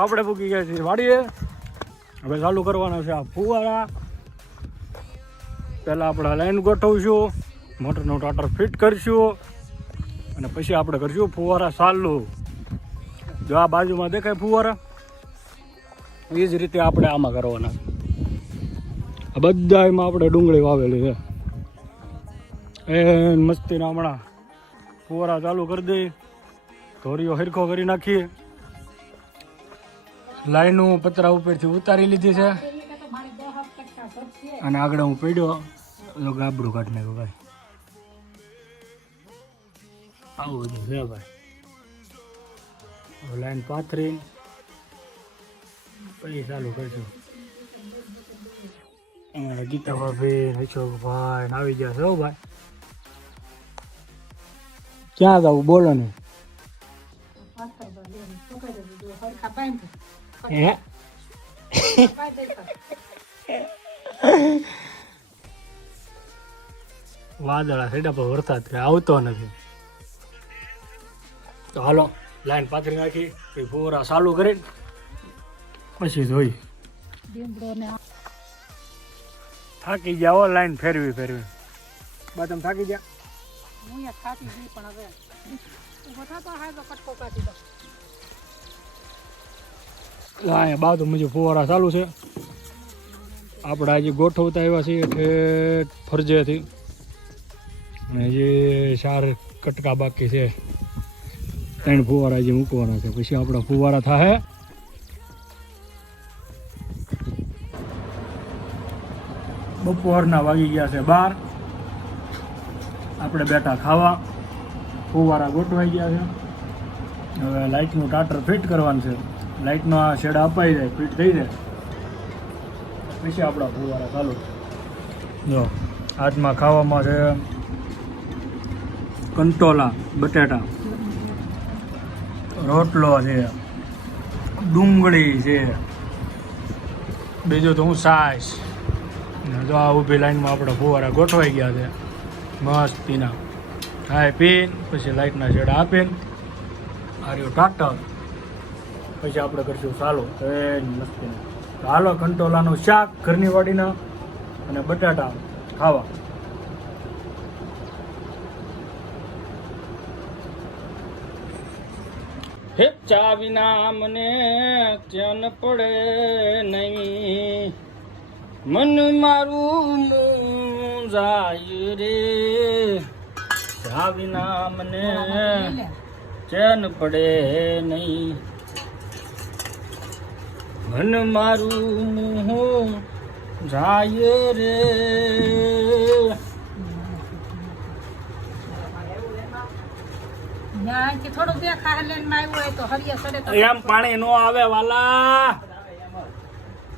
આપણે પૂકી ગયા છીએ વાડીએ. હવે ચાલુ કરવાના છે આ ફુવારા. પહેલાં આપણે લાઈન ગોઠવશું, મોટરનું ટાટર ફિટ કરશું અને પછી આપણે કરશું ફુવારા ચાલુ. જો આ બાજુમાં દેખાય ફુવારા, એ જ રીતે આપણે આમાં કરવાના. આ બધામાં આપણે ડુંગળી વાવેલી છે. એ મસ્તીના હમણાં ફુવારા ચાલુ કરી દઈએ, ધોરીઓ હરખો કરી નાખીએ. લાઈનો પતરા ઉપરથી ઉતારી લીધી છે અને આગળ હું પડ્યો ગાબડું કાઢી નાખ્યું ભાઈ. આવું બધું છે ભાઈ. લાઈન પાથરી પછી ચાલુ કરશું. અમારા ગીતા ભાભી, અશોકભાઈ આવી ગયા છે. ભાઈ ક્યાં જવું બોલો ને? વાદળા સેડા પર વરસાદ આવતો નથી. તો હાલો લાઈન પાથરી નાખી, પછી ફુવારા ચાલુ કરી પછી જોઈ. થાકી ગયા હો લાઈન ફેરવી ફેરવી. બા તમે થાકી ગયા? અહીંયા બાજુ મુજબ ફુવારા ચાલુ છે. આપણે આજે ગોઠવતા આવ્યા છીએ ઠેઠ ફરજેથી, અને જે 4 કટકા બાકી છે. 3 ફુવારા જે મૂકવાના છે, પછી આપણા ફુવારા થાય. બપોરના વાગી ગયા છે 12. આપણે બેઠા ખાવા. ફુવારા ગોઠવાઈ ગયા છે. હવે લાઇટનું ટાટર ફિટ કરવાનું છે. લાઇટનો આ શેડા અપાઈ જાય, ફિટ થઈ જાય પછી આપણા ફુવારા ચાલુ. જો આજમાં ખાવામાં છે કંટોલા બટેટા, રોટલો છે, ડુંગળી છે, બીજું તો હું છાશ. જો આ ઊભી લાઈનમાં આપણા ફુવારા ગોઠવાઈ ગયા છે મસ્તીના. ખાઈ પીને પછી લાઇટના શેડા આપીને આ રહ્યું ટાટર. પછી આપણે કરશું ચાલુ મસ્તીના. હાલો કંટોલાનું શાક ઘરની વાડીના અને બટાટા ખાવા. હે ચા વિના મને ચેન પડે નહીં, મન મારું જાય રે. ચા વિના મને ચેન પડે નહીં, મન મારું જાય રે. એમ પાણી નો આવે વાલા.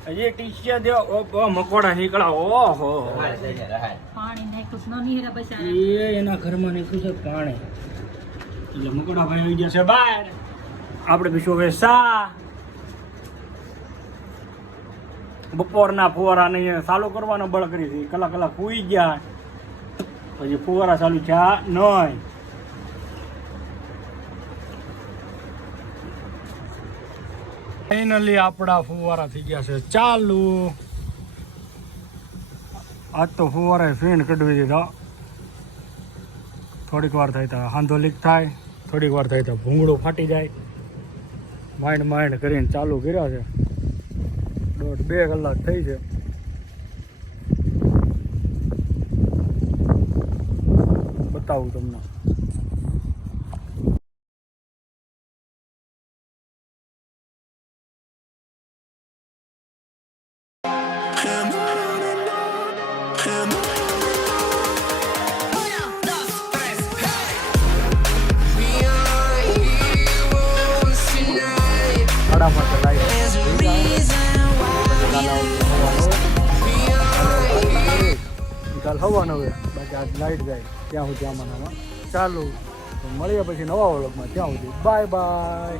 હજી ટીસ્યા દે મકોડા નીકળા. ઓહો એના ઘરમાં નીકળ્યું છે પાણી, એટલે મકોડા ભાઈ આવી ગયા છે બહાર. આપણે પીશું હવે સા. બપોરના ફુવારા નહીં ચાલુ કરવાનો બળ કરી છે. કલાક સુઈ ગયા પછી ફુવારા ચાલુ થયા નહીં. ફાઇનલી આપણા ફુવારા થઈ ગયા છે ચાલુ. આજ તો ફુવારા ફીણ કઢવી દીધા. થોડીક વાર થાય તો હાંધો લીક થાય, થોડીક વાર થાય તો ભૂંગળું ફાટી જાય. માંડ કરીને ચાલુ કર્યા છે. 1.5-2 કલાક થઈ છે. બતાવું તમને. કાલ હવાનું હવે બાકી આજ લાઈટ જાય ત્યાં સુધી આમાં ચાલુ. મળીએ પછી નવા વ્લોગમાં. ત્યાં સુધી બાય બાય.